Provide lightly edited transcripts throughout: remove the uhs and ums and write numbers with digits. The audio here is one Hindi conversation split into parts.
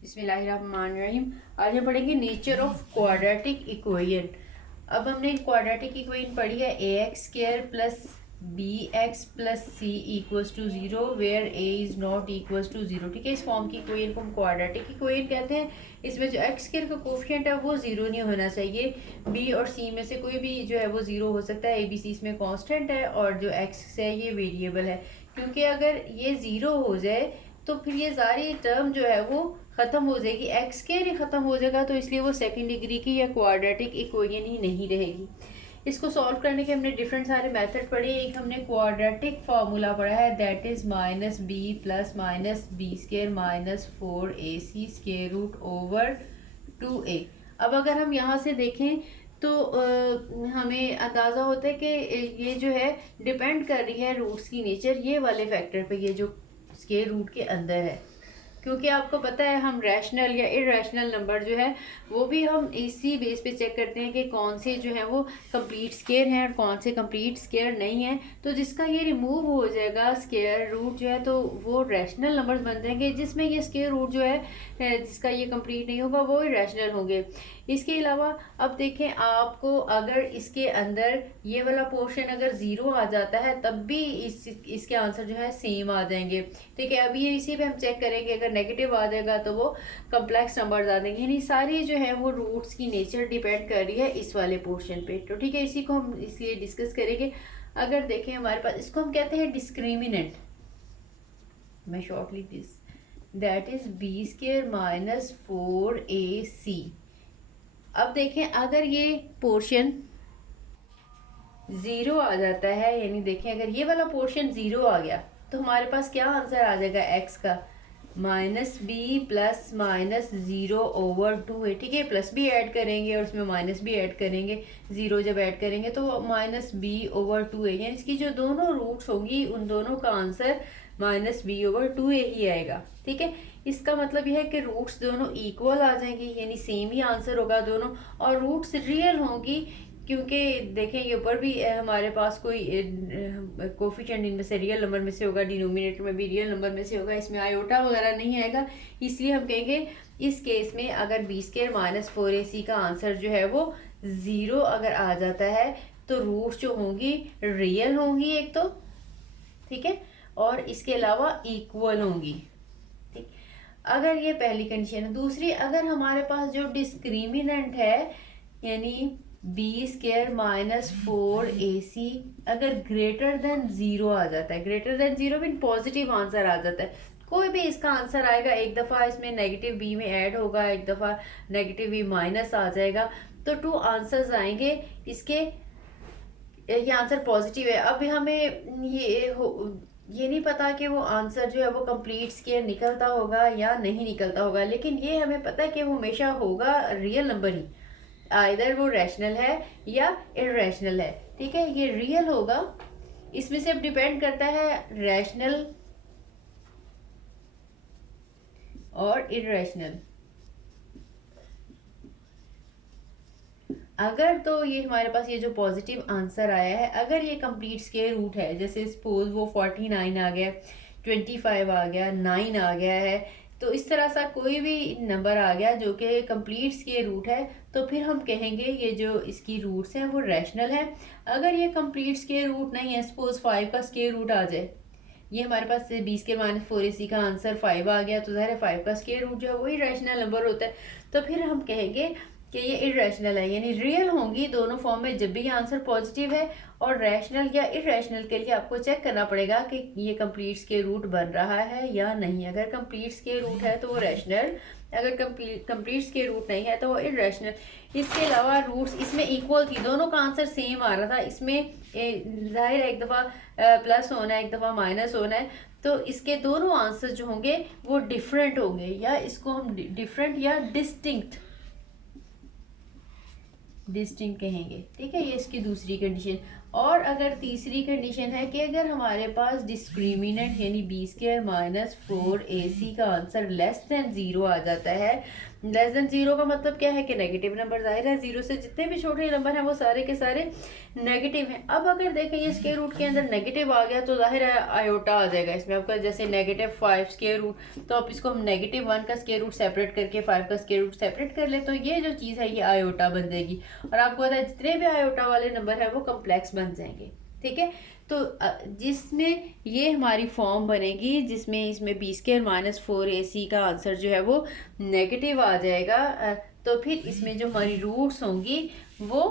बिस्मिल्लाहिर्रहमानिर्रहीम। आज हम पढ़ेंगे नेचर ऑफ क्वाड्रेटिक इक्वेशन। अब हमने क्वाड्रेटिक इक्वेशन पढ़ी है a x square plus b x plus c equals to zero where a is not equals to zero. ठीक है, इस फॉर्म की इक्वेशन को हम क्वाड्रेटिक इक्वेशन कहते हैं। इसमें जो एक्स स्क्वायर का कोफिशिएंट है वो ज़ीरो नहीं होना चाहिए। बी और सी में से कोई भी जो है वो ज़ीरो हो सकता है। ए बी सी इसमें कांस्टेंट है और जो एक्स है ये वेरिएबल है। क्योंकि अगर ये ज़ीरो हो जाए तो फिर ये सारी टर्म जो है वो ख़त्म हो जाएगी, एक्स स्क्वायर ही ख़त्म हो जाएगा, तो इसलिए वो सेकंड डिग्री की या क्वाड्रेटिक इक्वेशन ही नहीं रहेगी। इसको सॉल्व करने के हमने डिफरेंट सारे मेथड पढ़े। एक हमने क्वाड्रेटिक फार्मूला पढ़ा है, that is minus b plus minus b square minus 4ac square root over 2a। अब अगर हम यहाँ से देखें तो हमें अंदाज़ा होता है कि ये जो है डिपेंड कर रही है रूट्स की नेचर ये वाले फैक्टर पे, ये जो स्क्वायर रूट के अंदर है। क्योंकि आपको पता है हम रैशनल या इरेशनल नंबर जो है वो भी हम इसी बेस पे चेक करते हैं कि कौन से जो है वो कंप्लीट स्क्वायर हैं और कौन से कंप्लीट स्क्वायर नहीं है। तो जिसका ये रिमूव हो जाएगा स्क्वायर रूट जो है तो वो रैशनल नंबर्स बन जाएंगे। जिसमें ये स्क्वायर रूट जो है जिसका ये कंप्लीट नहीं होगा वो इरेशनल होंगे। इसके अलावा अब देखें, आपको अगर इसके अंदर ये वाला पोर्शन अगर ज़ीरो आ जाता है तब भी इसके आंसर जो है सेम आ जाएंगे। ठीक है, अभी ये इसी पे हम चेक करेंगे, अगर नेगेटिव आ जाएगा तो वो कम्प्लेक्स नंबर्स आ जाएंगे। यानी सारी जो है वो रूट्स की नेचर डिपेंड कर रही है इस वाले पोर्शन पे। तो ठीक है, इसी को हम इसलिए डिस्कस करेंगे। अगर देखें हमारे पास, इसको हम कहते हैं डिस्क्रिमिनेंट, मैं shortly this that is b square minus 4ac। अब देखें अगर ये पोर्शन ज़ीरो आ जाता है, यानी देखें अगर ये वाला पोर्शन ज़ीरो आ गया तो हमारे पास क्या आंसर आ जाएगा एक्स का, minus b plus minus zero over 2 है। ठीक है, प्लस भी ऐड करेंगे और उसमें माइनस भी ऐड करेंगे, ज़ीरो जब ऐड करेंगे तो माइनस बी ओवर 2 है। यानी इसकी जो दोनों रूट्स होंगी उन दोनों का answer minus b over 2a ही आएगा। ठीक है, इसका मतलब यह है कि रूट्स दोनों इक्वल आ जाएंगे, यानी सेम ही आंसर होगा दोनों, और रूट्स रियल होंगी। क्योंकि देखें ये ऊपर भी हमारे पास कोई कोफिशिएंट इनमें से रियल नंबर में से होगा, डिनोमिनेटर में भी रियल नंबर में से होगा, इसमें आयोटा वगैरह नहीं आएगा। इसलिए हम कहेंगे इस केस में अगर बी स्क्वायर माइनस 4ac का आंसर जो है वो ज़ीरो अगर आ जाता है तो रूट्स जो होंगी रियल होंगी एक तो, ठीक है, और इसके अलावा इक्वल होंगी। ठीक, अगर ये पहली कंडीशन है। दूसरी, अगर हमारे पास जो डिस्क्रिमिनेंट है यानी बी स्क्वायर माइनस 4ac अगर ग्रेटर देन ज़ीरो आ जाता है, greater than zero mean positive answer आ जाता है, कोई भी इसका आंसर आएगा, एक दफ़ा इसमें नेगेटिव बी में ऐड होगा, एक दफ़ा नेगेटिव बी माइनस आ जाएगा, तो 2 आंसर्स आएंगे इसके, ये आंसर पॉजिटिव है। अब हमें ये नहीं पता कि वो आंसर जो है वो कंप्लीट स्क्वायर निकलता होगा या नहीं निकलता होगा, लेकिन ये हमें पता है कि वो हमेशा होगा रियल नंबर ही, आइदर वो रैशनल है या इरेशनल है। ठीक है, ये रियल होगा। इसमें से अब डिपेंड करता है रैशनल और इरेशनल। अगर तो ये हमारे पास ये जो पॉजिटिव आंसर आया है, अगर ये कंप्लीट स्क्वायर रूट है, जैसे सपोज वो 49 आ गया, 25 आ गया, 9 आ गया है, तो इस तरह सा कोई भी नंबर आ गया जो कि कंप्लीट स्क्वायर रूट है, तो फिर हम कहेंगे ये जो इसकी रूट्स हैं वो रैशनल है। अगर ये कंप्लीट स्क्वायर रूट नहीं है, सपोज 5 का स्क्वायर रूट आ जाए, ये हमारे पास 20 के माइनस 4ac का आंसर 5 आ गया, तो ज़ाहिर है 5 का स्क्वायर रूट जो है वही रैशनल नंबर होता है, तो फिर हम कहेंगे कि ये इरेशनल है। यानी रियल होंगी दोनों फॉर्म में जब भी आंसर पॉजिटिव है, और रैशनल या इरेशनल के लिए आपको चेक करना पड़ेगा कि ये कंप्लीट स्क्वायर रूट बन रहा है या नहीं। अगर कंप्लीट स्क्वायर रूट है तो वो रैशनल, अगर कंप्लीट स्क्वायर रूट नहीं है तो वो इरेशनल। इसके अलावा रूट्स इसमें इक्वल थी, दोनों का आंसर सेम आ रहा था। इसमें जाहिर है एक दफ़ा प्लस होना है, एक दफ़ा माइनस होना है, तो इसके दोनों आंसर जो होंगे वो डिफरेंट होंगे, या इसको हम डिफरेंट या डिस्टिंक्ट कहेंगे। ठीक है, ये इसकी दूसरी कंडीशन। और अगर तीसरी कंडीशन है कि अगर हमारे पास डिस्क्रिमिनेंट यानी बी स्क्वायर माइनस 4ac का आंसर लेस देन 0 आ जाता है। लेस देन 0 का मतलब क्या है कि नेगेटिव नंबर, जाहिर है 0 से जितने भी छोटे नंबर हैं वो सारे के सारे नेगेटिव हैं। अब अगर देखें ये स्क्वायर रूट के अंदर नेगेटिव आ गया तो जाहिर है आयोटा आ जाएगा इसमें आपका, जैसे -5 स्क्वायर रूट, तो आप इसको हम -1 का स्क्वायर रूट सेपरेट करके 5 का स्क्वायर रूट सेपरेट कर ले तो ये जो चीज़ है ये आयोटा बन जाएगी। और आपको पता है जितने भी आयोटा वाले नंबर है वो कम्प्लेक्स बन जाएंगे, ठीक है। तो जिसमें ये हमारी फॉर्म बनेगी जिसमें इसमें बी स्क्वायर माइनस 4ac का आंसर जो है वो नेगेटिव आ जाएगा, तो फिर इसमें जो हमारी रूट्स होंगी वो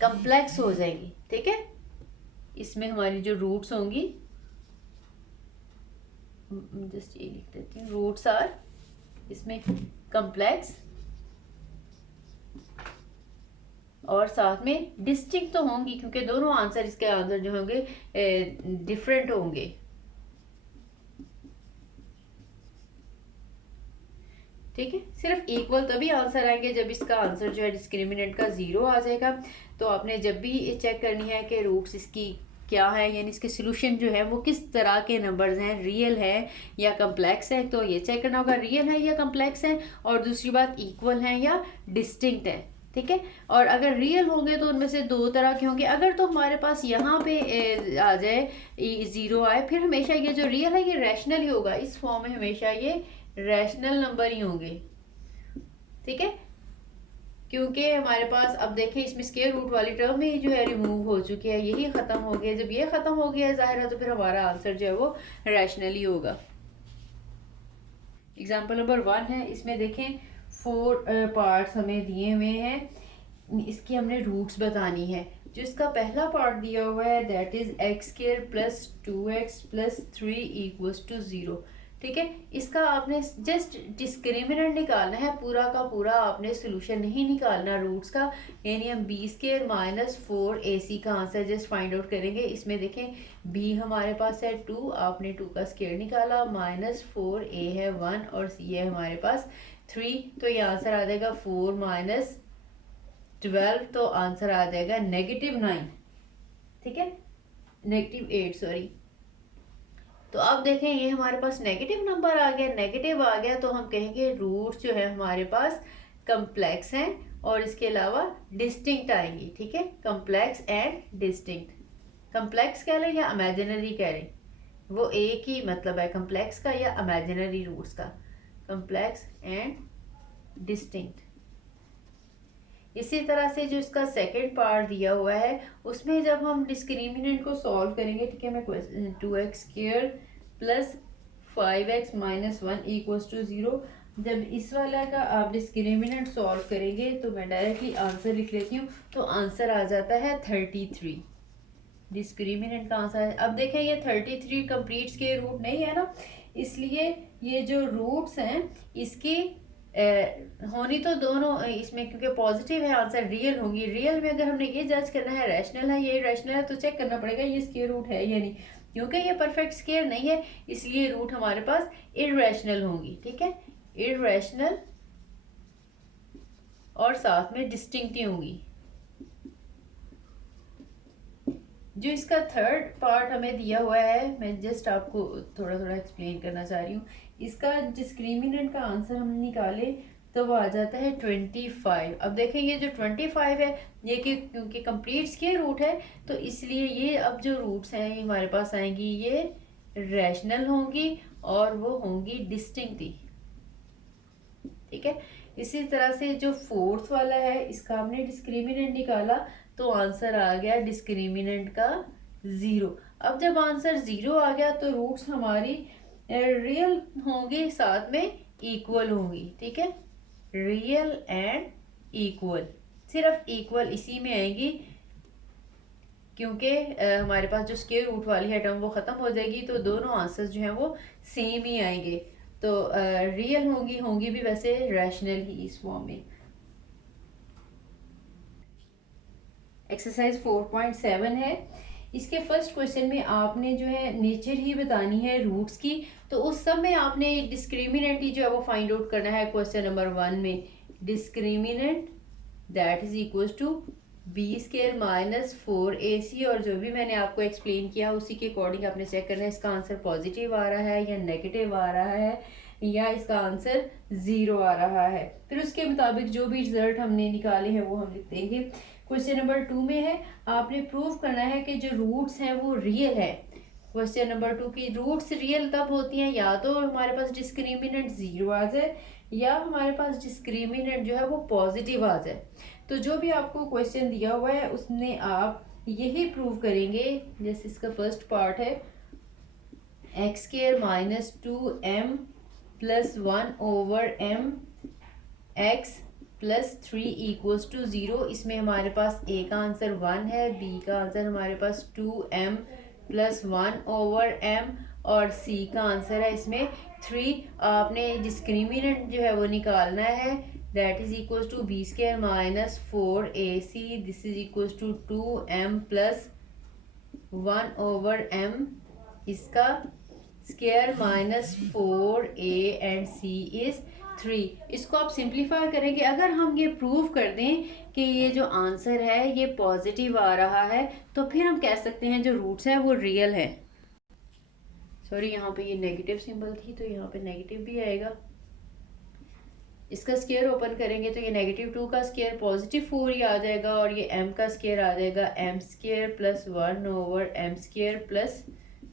कम्प्लेक्स हो जाएंगी, ठीक है। इसमें हमारी जो रूट्स होंगी, जस्ट ये लिख देती हूँ, रूट्स आर इसमें कम्प्लेक्स और साथ में डिस्टिंक्ट तो होंगी क्योंकि दोनों आंसर, इसके आंसर जो होंगे डिफरेंट होंगे। ठीक है, सिर्फ इक्वल तभी आंसर आएंगे जब इसका आंसर जो है डिस्क्रिमिनेंट का 0 आ जाएगा। तो आपने जब भी चेक करनी है कि रूट्स इसकी क्या है, यानी इसके सोल्यूशन जो है वो किस तरह के नंबर्स हैं, रियल है या कम्प्लेक्स है, तो ये चेक करना होगा रियल है या कम्प्लेक्स है, और दूसरी बात इक्वल है या डिस्टिंक्ट है, ठीक है। और अगर रियल होंगे तो उनमें से दो तरह के होंगे। अगर तो हमारे पास यहाँ पे आ जाए 0 आए, फिर हमेशा ये जो रियल है ये रैशनल ही होगा, इस फॉर्म में हमेशा ये रैशनल नंबर ही होंगे, ठीक है। क्योंकि हमारे पास अब देखें इसमें स्क्वायर रूट वाली टर्म ही जो है रिमूव हो चुकी है, यही खत्म हो गया। जब ये खत्म हो गया है जाहिर है तो फिर हमारा आंसर जो है वो रैशनली होगा। एग्जाम्पल नंबर 1 है, इसमें देखें 4 पार्ट्स हमें दिए हुए हैं, इसकी हमने रूट्स बतानी है। जो इसका पहला पार्ट दिया हुआ है that is x square plus 2x plus 3 equals to 0, ठीक है। इसका आपने जस्ट डिस्क्रिमिनेंट निकालना है, पूरा का पूरा आपने सोल्यूशन नहीं निकालना रूट्स का, यानी हम बी स्क्वायर माइनस 4ac का आंसर जस्ट फाइंड आउट करेंगे। इसमें देखें b हमारे पास है 2, आपने 2 का स्क्वायर निकाला, माइनस 4a है 1 और c है हमारे पास 3, तो ये आंसर आ जाएगा 4 माइनस 12, तो आंसर आ जाएगा -9, ठीक है, -8 सॉरी। तो अब देखें ये हमारे पास नेगेटिव नंबर आ गया, नेगेटिव आ गया तो हम कहेंगे रूट जो है हमारे पास कम्प्लेक्स हैं और इसके अलावा डिस्टिंक्ट आएंगी, ठीक है। कम्प्लेक्स एंड डिस्टिंक्ट, कम्प्लेक्स कह लें या इमेजिनरी कह लें, वो एक ही मतलब है कम्प्लेक्स का या इमेजिनरी रूट्स का, कम्प्लेक्स एंड डिस्टिंक्ट। इसी तरह से जो इसका सेकंड पार्ट दिया हुआ है उसमें जब हम डिस्क्रिमिनेंट को सॉल्व करेंगे, ठीक है, मैं 2x square plus 5x minus 1 equals to 0, जब इस वाला का आप डिस्क्रिमिनेंट सॉल्व करेंगे तो मैं डायरेक्टली आंसर लिख लेती हूँ, तो आंसर आ जाता है 33, डिस्क्रिमिनेंट का आंसर है। अब देखें ये 33 कंप्लीट स्क्वायर रूट नहीं है ना, इसलिए ये जो रूट्स हैं इसकी होनी तो दोनों इसमें, क्योंकि पॉजिटिव है आंसर रियल होंगी। रियल में अगर हमने ये जज करना है रैशनल है ये रैशनल है, तो चेक करना पड़ेगा ये स्क्वायर रूट है या नहीं, क्योंकि ये परफेक्ट स्क्वायर नहीं है इसलिए रूट हमारे पास इररेशनल होंगी, ठीक है, इररेशनल और साथ में डिस्टिंक्ट होंगी। जो इसका थर्ड पार्ट हमें दिया हुआ है, मैं जस्ट आपको थोड़ा थोड़ा एक्सप्लेन करना चाह रही हूँ। इसका डिस्क्रिमिनेंट का आंसर हम निकाले तो वो आ जाता है 25। अब देखें ये जो 25 है ये क्योंकि कंप्लीट स्क्वायर रूट है तो इसलिए ये अब जो रूट्स हैं ये हमारे पास आएंगी, ये रैशनल होंगी और वो होंगी डिस्टिंक्ट, ठीक है। इसी तरह से जो फोर्थ वाला है इसका हमने डिस्क्रिमिनेंट निकाला तो आंसर आ गया डिस्क्रिमिनेंट का 0। अब जब आंसर 0 आ गया तो रूट्स हमारी रियल होंगी साथ में इक्वल होंगी, ठीक है, रियल एंड इक्वल, सिर्फ इक्वल इसी में आएंगी क्योंकि हमारे पास जो स्क्वायर रूट वाली है टर्म वो खत्म हो जाएगी तो दोनों आंसर्स जो हैं वो सेम ही आएंगे। तो रियल होंगी भी वैसे रैशनल ही इस फॉर्म में। एक्सरसाइज 4.7 है, इसके फर्स्ट क्वेश्चन में आपने जो है नेचर ही बतानी है रूट्स की, तो उस सब में आपने डिस्क्रिमिनेंट ही जो है वो फाइंड आउट करना है। क्वेश्चन नंबर 1 में discriminant that is equal to b square minus 4ac, और जो भी मैंने आपको एक्सप्लेन किया उसी के अकॉर्डिंग आपने चेक करना है इसका आंसर पॉजिटिव आ रहा है या नेगेटिव आ रहा है या इसका आंसर 0 आ रहा है। फिर उसके मुताबिक जो भी रिजल्ट हमने निकाले हैं वो हम लिख देंगे। क्वेश्चन नंबर 2 में है, आपने प्रूव करना है कि जो रूट्स हैं वो रियल है। क्वेश्चन नंबर 2 की रूट्स रियल तब होती हैं या तो हमारे पास डिस्क्रिमिनेंट 0 आ जाए या हमारे पास डिस्क्रिमिनेंट जो है वो पॉजिटिव आ जाए। तो जो भी आपको क्वेश्चन दिया हुआ है उसमें आप यही प्रूव करेंगे। जैसे इसका फर्स्ट पार्ट है x square minus 2m plus 1 over m x plus 3 equals to 0। इसमें हमारे पास ए का आंसर 1 है, बी का आंसर हमारे पास 2m प्लस 1 ओवर m और सी का आंसर है इसमें 3। आपने डिस्क्रिमिनेंट जो है वो निकालना है, that is equals to b square minus 4ac, this is equals to 2m plus 1 over m, इसका square minus 4a and c is 3। इसको आप सिंप्लीफाई करेंगे। अगर हम ये प्रूव कर दें कि ये जो आंसर है ये पॉजिटिव आ रहा है तो फिर हम कह सकते हैं जो रूट्स हैं वो रियल है। सॉरी, यहाँ पे ये नेगेटिव सिंबल थी तो यहाँ पे नेगेटिव भी आएगा। इसका स्क्वायर ओपन करेंगे तो ये नेगेटिव 2 का स्क्वायर पॉजिटिव 4 ही आ जाएगा और ये m का स्क्वायर आ जाएगा m square plus 1 over m square plus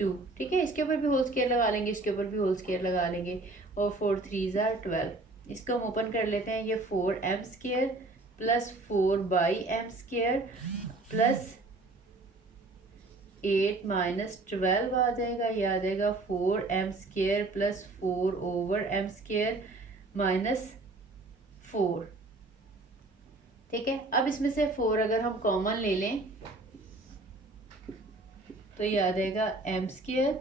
2। ठीक है, इसके ऊपर भी होल स्क्वायर लगा लेंगे, इसके ऊपर भी होल स्क्वायर लगा लेंगे और 4 3 are 12। इसको हम ओपन कर लेते हैं, ये 4m square plus 4/m square plus 8 minus 12 आ जाएगा। ये आ जाएगा 4m square plus 4 over m square minus 4। ठीक है, अब इसमें से 4 अगर हम कॉमन ले लें तो ये आ जाएगा m square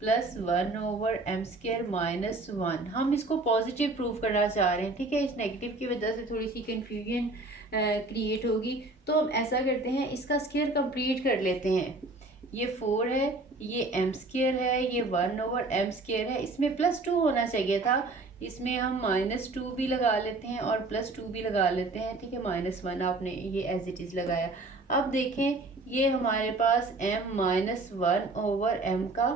plus 1 over m square minus 1। हम इसको पॉजिटिव प्रूव करना चाह रहे हैं। ठीक है, इस नेगेटिव की वजह से थोड़ी सी कंफ्यूजन क्रिएट होगी, तो हम ऐसा करते हैं इसका स्क्वायर कंप्लीट कर लेते हैं। ये 4 है, ये m स्क्वायर है, ये 1 ओवर m स्क्वायर है, इसमें प्लस 2 होना चाहिए था, इसमें हम माइनस 2 भी लगा लेते हैं और प्लस 2 भी लगा लेते हैं। ठीक है, माइनस 1 आपने ये एज इट इज लगाया। अब देखें ये हमारे पास m माइनस 1 ओवर m का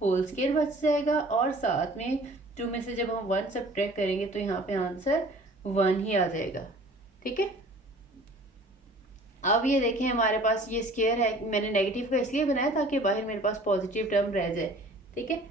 होल स्क्वायर बच जाएगा और साथ में 2 में से जब हम 1 सब्ट्रैक्ट करेंगे तो यहाँ पे आंसर 1 ही आ जाएगा। ठीक है, अब ये देखें हमारे पास ये स्क्वायर है, मैंने नेगेटिव का इसलिए बनाया ताकि बाहर मेरे पास पॉजिटिव टर्म रह जाए। ठीक है,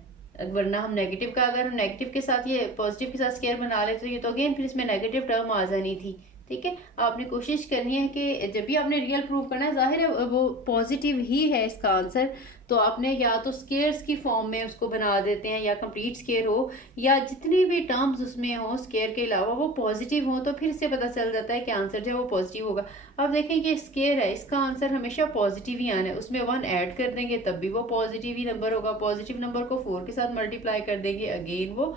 वरना हम नेगेटिव का, अगर हम नेगेटिव के साथ ये पॉजिटिव के साथ स्क्वायर बना लेते तो ये तो अगेन फिर इसमें नेगेटिव टर्म आ जानी थी। ठीक है, आपने कोशिश करनी है कि जब भी आपने रियल प्रूव करना है, जाहिर है वो पॉजिटिव ही है इसका आंसर, तो आपने या तो स्क्वायर्स की फॉर्म में उसको बना देते हैं या कंप्लीट स्क्वायर हो या जितनी भी टर्म्स उसमें हो स्क्वायर के अलावा वो पॉजिटिव हो, तो फिर से पता चल जाता है कि आंसर जो है वो पॉजिटिव होगा। अब देखें ये स्क्वायर है, इसका आंसर हमेशा पॉजिटिव ही आना है, उसमें 1 ऐड कर देंगे तब भी वो पॉजिटिव ही नंबर होगा। पॉजिटिव नंबर को 4 के साथ मल्टीप्लाई कर देंगे, अगेन वो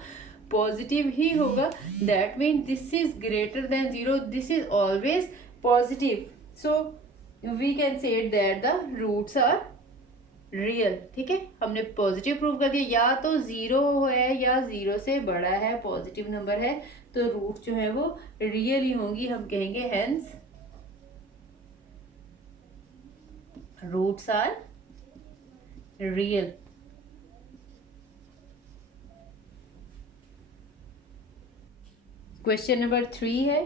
पॉजिटिव ही होगा। That mean this is greater than 0, this is always positive, so we can say that the roots are real. ठीक है, हमने पॉजिटिव प्रूव कर दिया, या तो 0 है या 0 से बड़ा है, पॉजिटिव नंबर है तो रूट जो है वो रियल ही होंगी। हम कहेंगे hence roots are real. Question number 3 है,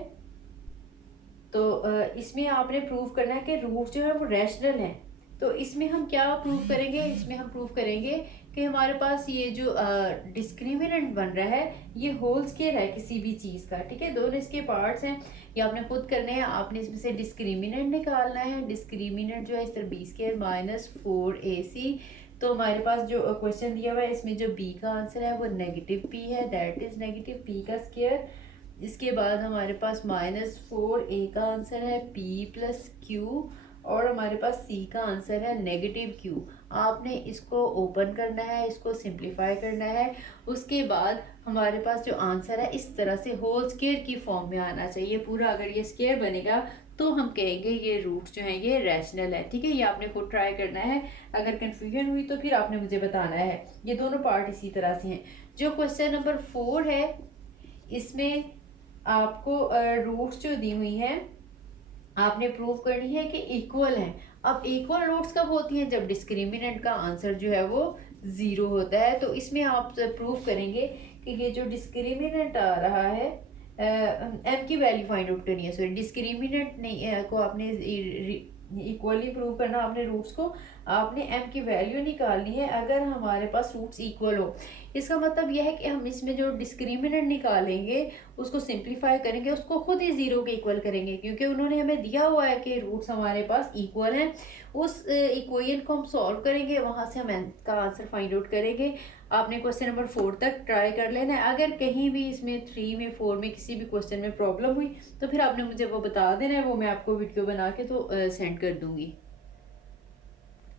तो इसमें आपने प्रूव करना है कि रूट जो है वो रैशनल है। तो इसमें हम क्या प्रूव करेंगे, इसमें हम प्रूव करेंगे कि हमारे पास ये जो डिस्क्रिमिनेंट बन रहा है ये होल स्क्वायर है किसी भी चीज़ का। ठीक है, दोनों इसके पार्ट्स हैं, ये आपने खुद करने हैं। आपने इसमें से डिस्क्रिमिनेंट निकालना है। डिस्क्रिमिनेंट जो है इस तरह बी स्क्वायर माइनस 4ac। तो हमारे पास जो क्वेश्चन दिया हुआ है इसमें जो बी का आंसर है वो नेगेटिव p है, दैट इज नेगेटिव p का स्क्वायर। इसके बाद हमारे पास -4a का आंसर है p प्लस q और हमारे पास c का आंसर है नेगेटिव q। आपने इसको ओपन करना है, इसको सिंप्लीफाई करना है। उसके बाद हमारे पास जो आंसर है इस तरह से होल स्क्वायर की फॉर्म में आना चाहिए पूरा। अगर ये स्क्वायर बनेगा तो हम कहेंगे ये रूट जो है ये रैशनल है। ठीक है, ये आपने खुद ट्राई करना है। अगर कंफ्यूजन हुई तो फिर आपने मुझे बताना है। ये दोनों पार्ट इसी तरह से हैं। जो क्वेश्चन नंबर 4 है इसमें आपको रूट्स जो दी हुई हैं आपने प्रूव करनी है कि इक्वल है। अब इक्वल रूट्स कब होती हैं? जब डिस्क्रिमिनेंट का आंसर जो है वो ज़ीरो होता है। तो इसमें आप प्रूव करेंगे कि ये जो डिस्क्रिमिनेंट आ रहा है, एम की वैल्यू फाइंड आउट करनी है, सॉरी डिस्क्रिमिनेंट नहीं को आपने इक्वली प्रूव करना, आपने रूट्स को, आपने एम की वैल्यू निकालनी है अगर हमारे पास रूट्स इक्वल हो। इसका मतलब यह है कि हम इसमें जो डिस्क्रिमिनेंट निकालेंगे उसको सिंप्लीफाई करेंगे, उसको खुद ही जीरो के इक्वल करेंगे, क्योंकि उन्होंने हमें दिया हुआ है कि रूट्स हमारे पास इक्वल हैं। उस इक्वेशन को हम सॉल्व करेंगे, वहां से हम n का आंसर फाइंड आउट करेंगे। आपने क्वेश्चन नंबर 4 तक ट्राई कर लेना है। अगर कहीं भी इसमें 3 में 4 में किसी भी क्वेश्चन में प्रॉब्लम हुई तो फिर आपने मुझे वो बता देना है, वो मैं आपको वीडियो बना के तो सेंड कर दूंगी।